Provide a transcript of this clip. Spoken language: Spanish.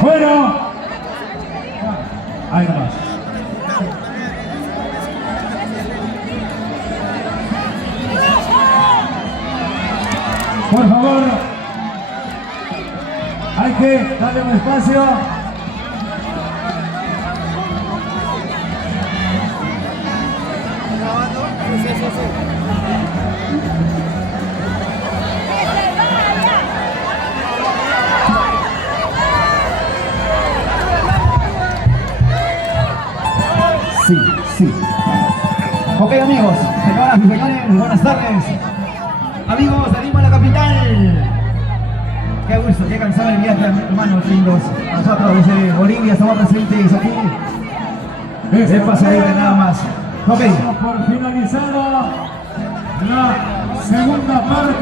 Bueno. Ahí nomás. Por favor, hay que darle un espacio. Sí, sí. Ok, amigos, señoras y señores, buenas tardes. Amigos de Lima, la capital. Qué gusto, qué cansado el viaje, hermanos lindos. Nosotros desde Bolivia estamos presentes aquí. Es pasadita nada más. Ok. Por finalizada la segunda parte.